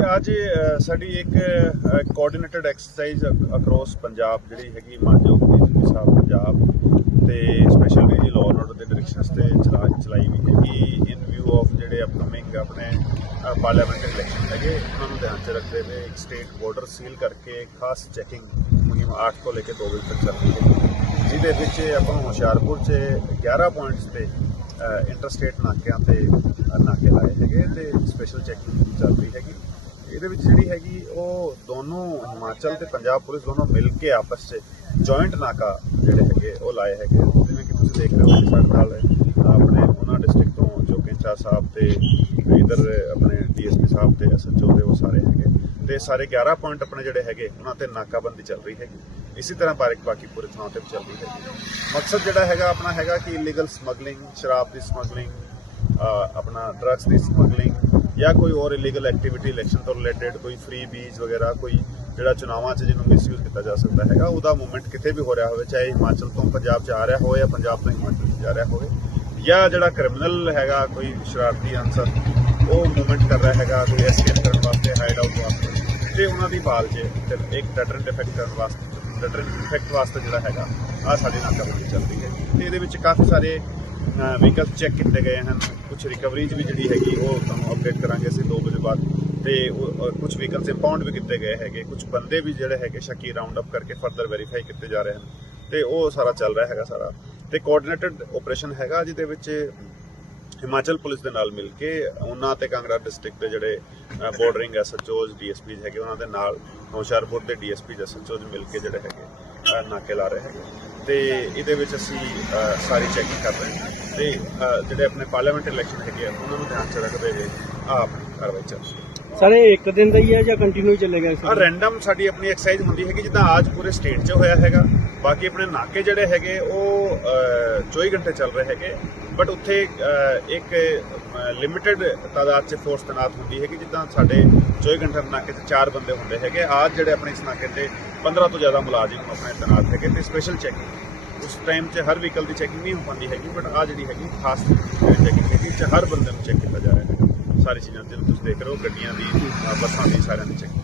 ਅੱਜ ਸਾਡੀ ਇੱਕ ਕੋਆਰਡੀਨੇਟਡ ਐਕਸਰਸਾਈਜ਼ ਅਕ੍ਰੋਸ ਪੰਜਾਬ ਜਿਹੜੀ ਹੈਗੀ ਮਾਨਯੋਗ ਡੀਜੀਪੀ ਸਾਹਿਬ ਪੰਜਾਬ ਤੇ ਸਪੈਸ਼ਲੀ ਜੀ ਲਾਅ ਆਰਡਰ ਦੇ ਡਾਇਰੈਕਸ਼ਨਸ ਤੇ ਚਲਾ, ਚਲਾਈ ਵੀ ਹੈਗੀ ਇਨ ਵਿਊ ਆਫ ਜਿਹੜੇ ਅਪਕਮਿੰਗ ਆਪਣੇ ਪਾਰਲੀਮੈਂਟਰੀ ਇਲੈਕਸ਼ਨ ਹੈਗੇ, ਉਹਨਾਂ ਨੂੰ ਧਿਆਨ 'ਚ ਰੱਖਦੇ ਹੋਏ ਇੱਕ ਸਟੇਟ ਬਾਰਡਰ ਸੀਲ ਕਰਕੇ ਖਾਸ ਚੈਕਿੰਗ ਮੁਹਿੰਮ 8 ਤੋਂ ਲੈ ਕੇ 2 ਵਜੇ ਤੱਕ ਚੱਲ ਰਹੀ ਹੈ। ਜਿਹਦੇ ਵਿੱਚ ਆਪਾਂ ਨੂੰ ਹੁਸ਼ਿਆਰਪੁਰ 'ਚ 11 ਪੁਆਇੰਟਸ ਤੇ ਇੰਟਰਸਟੇਟ ਨਾਕਿਆਂ ਤੇ ਨਾਕੇ ਲਾਏ ਹੈਗੇ ਤੇ ਸਪੈਸ਼ਲ ਚੈਕਿੰਗ ਚੱਲ ਰਹੀ ਹੈਗੀ। ਇਹਦੇ ਵਿੱਚ ਜਿਹੜੀ ਹੈਗੀ, ਉਹ ਦੋਨੋਂ ਹਿਮਾਚਲ ਤੇ ਪੰਜਾਬ ਪੁਲਿਸ ਦੋਨੋਂ ਮਿਲ ਕੇ ਆਪਸ 'ਚ ਜੁਆਇੰਟ ਨਾਕਾ ਜਿਹੜੇ ਹੈਗੇ, ਉਹ ਲਾਏ ਹੈਗੇ ਜਿਵੇਂ ਕਿ ਤੁਸੀਂ ਦੇਖ ਰਹੇ ਹੋ ਕਿ ਸਾਡੇ ਨਾਲ ਆਪਣੇ ਉਹਨਾਂ ਡਿਸਟ੍ਰਿਕਟ ਤੋਂ ਜੋ ਕਿੰਚਾ ਸਾਹਿਬ ਤੇ ਇਧਰ ਆਪਣੇ ਡੀਐਸਪੀ ਸਾਹਿਬ ਤੇ ਐਸਐਚਓ ਦੇ ਉਹ ਸਾਰੇ ਹੈਗੇ। ਤੇ ਸਾਰੇ 11 ਪੁਆਇੰਟ ਆਪਣੇ ਜਿਹੜੇ ਹੈਗੇ, ਉਹਨਾਂ ਤੇ ਨਾਕਾਬੰਦੀ ਚੱਲ ਰਹੀ ਹੈਗੀ। ਇਸੇ ਤਰ੍ਹਾਂ ਬਾਰੀਕ ਬਾਕੀ ਪੂਰੇ ਥਾਂ ਤੇ ਵੀ ਚੱਲ ਰਹੀ ਹੈਗੀ। ਮਕਸਦ ਜਿਹੜਾ ਹੈਗਾ, ਆਪਣਾ ਹੈਗਾ ਕਿ ਇਲੀਗਲ ਸਮਗਲਿੰਗ ਸ਼ਰਾਬ ਦੀ ਸਮਗਲਿੰਗ ਆਪਣਾ ਡਰੱਗਸ ਦੀ ਸਮਗਲਿੰਗ ਜਾਂ ਕੋਈ ਹੋਰ ਇਲੀਗਲ ਐਕਟੀਵਿਟੀ ਇਲੈਕਸ਼ਨ ਤੋਂ ਰਿਲੇਟਡ ਕੋਈ ਫ੍ਰੀ ਬੀਜ ਵਗੈਰਾ, ਕੋਈ ਜਿਹੜਾ ਚੁਣਾਵਾਂ 'ਚ ਜਿਹਨੂੰ ਮਿਸਯੂਜ਼ ਕੀਤਾ ਜਾ ਸਕਦਾ ਹੈਗਾ, ਉਹਦਾ ਮੂਵਮੈਂਟ ਕਿਤੇ ਵੀ ਹੋ ਰਿਹਾ ਹੋਵੇ, ਚਾਹੇ ਹਿਮਾਚਲ ਤੋਂ ਪੰਜਾਬ 'ਚ ਆ ਰਿਹਾ ਹੋਵੇ ਜਾਂ ਪੰਜਾਬ ਤੋਂ ਹਿਮਾਚਲ 'ਚ ਜਾ ਰਿਹਾ ਹੋਵੇ, ਜਾਂ ਜਿਹੜਾ ਕ੍ਰਿਮੀਨਲ ਹੈਗਾ, ਕੋਈ ਸ਼ਰਾਰਤੀ ਅਨਸਰ, ਉਹ ਮੂਵਮੈਂਟ ਕਰ ਰਿਹਾ ਹੈਗਾ, ਕੋਈ ਐਸਕੇਪ ਕਰਨ ਵਾਸਤੇ ਹਾਈਡ ਆਊਟ ਵਾਸਤੇ, ਤੇ ਉਹਨਾਂ ਦੀ ਭਾਲ 'ਚ ਤੇ ਇੱਕ ਡੈਟਰੈਂਟ ਇਫੈਕਟ ਕਰਨ ਵਾਸਤੇ ਡੈਟਰੈਂਟ ਇਫੈਕਟ ਵਾਸਤੇ ਜਿਹੜਾ ਹੈਗਾ ਆ ਸਾਡੀ ਨਾਕਾਬੰਦੀ ਚੱਲ ਚੱਲਦੀ ਹੈ। ਤੇ ਇਹਦੇ ਵਿੱਚ ਕਾਫੀ ਸਾਰੇ ਵਹੀਕਲ ਚੈੱਕ ਕੀਤੇ ਗਏ ਹਨ। ਕੁਝ ਰਿਕਵਰੀਜ਼ ਵੀ ਜਿਹੜੀ ਹੈਗੀ, ਉਹ ਤੁਹਾਨੂੰ ਅਪਡੇਟ ਕਰਾਂਗੇ ਅਸੀਂ 2 ਵਜੇ ਬਾਅਦ। ਤੇ ਕੁਝ ਵਹੀਕਲਸ ਇੰਪਾਊਂਡ ਵੀ ਕੀਤੇ ਗਏ ਹੈਗੇ। ਕੁਝ ਬੰਦੇ ਵੀ ਜਿਹੜੇ ਹੈਗੇ ਸ਼ੱਕੀ ਰਾਉਂਡ ਅਪ ਕਰਕੇ ਫਰਦਰ ਵੈਰੀਫਾਈ ਕੀਤੇ ਜਾ ਰਹੇ ਹਨ। ਤੇ ਉਹ ਸਾਰਾ ਚੱਲ ਰਿਹਾ ਹੈਗਾ ਸਾਰਾ। ਤੇ ਕੋਆਰਡੀਨੇਟਡ ਆਪਰੇਸ਼ਨ ਹੈਗਾ ਜਿਹਦੇ ਵਿੱਚ ਹਿਮਾਚਲ ਪੁਲਿਸ ਦੇ ਨਾਲ ਮਿਲ ਕੇ ਉਹਨਾਂ ਤੇ ਕਾਂਗੜਾ ਡਿਸਟ੍ਰਿਕਟ ਦੇ ਜਿਹੜੇ ਬਾਰਡਰਿੰਗ ਐਸਐਚਓਜ਼ ਡੀਐਸਪੀਜ਼ ਹੈਗੇ, ਉਹਨਾਂ ਦੇ ਨਾਲ ਹੁਸ਼ਿਆਰਪੁਰ ਦੇ ਡੀਐਸਪੀ ਐਸਐਚਓਜ਼ ਮਿਲ ਕੇ ਜਿਹੜੇ ਹੈਗੇ ਨਾਕੇ ਲਾ ਰਹੇ ਹੈਗੇ। ਤੇ ਇਹਦੇ ਵਿੱਚ ਅਸੀਂ ਸਾਰੀ ਚੈਕਿੰਗ ਕਰ ਰਹੇ ਹਾਂ ਤੇ ਜਿਹੜੇ ਆਪਣੇ ਪਾਰਲੀਮੈਂਟ ਇਲੈਕਸ਼ਨ ਹੈਗੇ ਆ ਉਹਨਾਂ ਨੂੰ ਧਿਆਨ ਚ ਰੱਖਦੇ ਹੋਏ ਆ ਆਪਣੀ ਕਾਰਵਾਈ ਚੱਲ ਰਹੀ ਹੈ। ਸਰ ਇਹ ਇੱਕ ਦਿਨ ਦਾ ਹੀ ਹੈ ਜਾਂ ਕੰਟੀਨਿਊ ਚੱਲੇਗਾ ਆ ਰੈਂਡਮ ਸਾਡੀ ਆਪਣੀ ਐਕਸਰਸਾਈਜ਼ ਹੁੰਦੀ ਹੈਗੀ ਜਿੱਦਾਂ ਅੱਜ ਪੂਰੇ ਸਟੇਟ 'ਚ ਹੋਇਆ ਹੈਗਾ ਬਾਕੀ ਆਪਣੇ ਨਾਕੇ ਜਿਹੜੇ ਹੈਗੇ ਉਹ 24 ਘੰਟੇ ਚੱਲ ਰਹੇ ਹੈਗੇ ਬਟ ਉੱਥੇ ਇੱਕ ਲਿਮਿਟਿਡ ਤਾਦਾਦ 'ਚ ਫੋਰਸ ਤੈਨਾਤ ਹੁੰਦੀ ਹੈਗੀ, ਜਿੱਦਾਂ ਸਾਡੇ 24 ਘੰਟੇ ਦੇ ਨਾਕੇ 'ਚ ਚਾਰ ਬੰਦੇ ਹੁੰਦੇ ਹੈਗੇ ਅੱਜ ਜਿਹੜੇ ਆਪਣੇ ਇਸ ਨਾਕੇ ਤੇ 15 ਤੋਂ ਜ਼ਿਆਦਾ ਮੁਲਾਜ਼ਮ ਆਪਣੇ ਤੈਨਾਤ ਹੈਗੇ ਤੇ ਸਪੈਸ਼ਲ ਚੈਕਿੰਗ ਉਸ ਟਾਈਮ 'ਚ ਹਰ ਵਹੀਕਲ ਦੀ ਚੈਕਿੰਗ ਨਹੀਂ ਹੋ ਪਾਉਂਦੀ ਹੈਗੀ ਬਟ ਆ ਜਿਹੜੀ ਹੈਗੀ, ਖਾਸ ਚੈਕਿੰਗ ਹੈਗੀ ਚ ਹਰ ਬੰਦੇ ਨੂੰ ਚੈੱਕ ਕੀਤਾ ਜਾ ਰਿਹਾ ਹੈ। ਸਾਰੀ ਚੀਜ਼ਾਂ ਜਿਵੇਂ ਤੁਸੀਂ ਦੇਖ ਰਹੇ ਹੋ, ਗੱਡੀਆਂ ਦੀ ਬੱਸਾਂ ਦੀ ਸਾਰਿਆਂ ਦੀ ਚੈਕਿੰਗ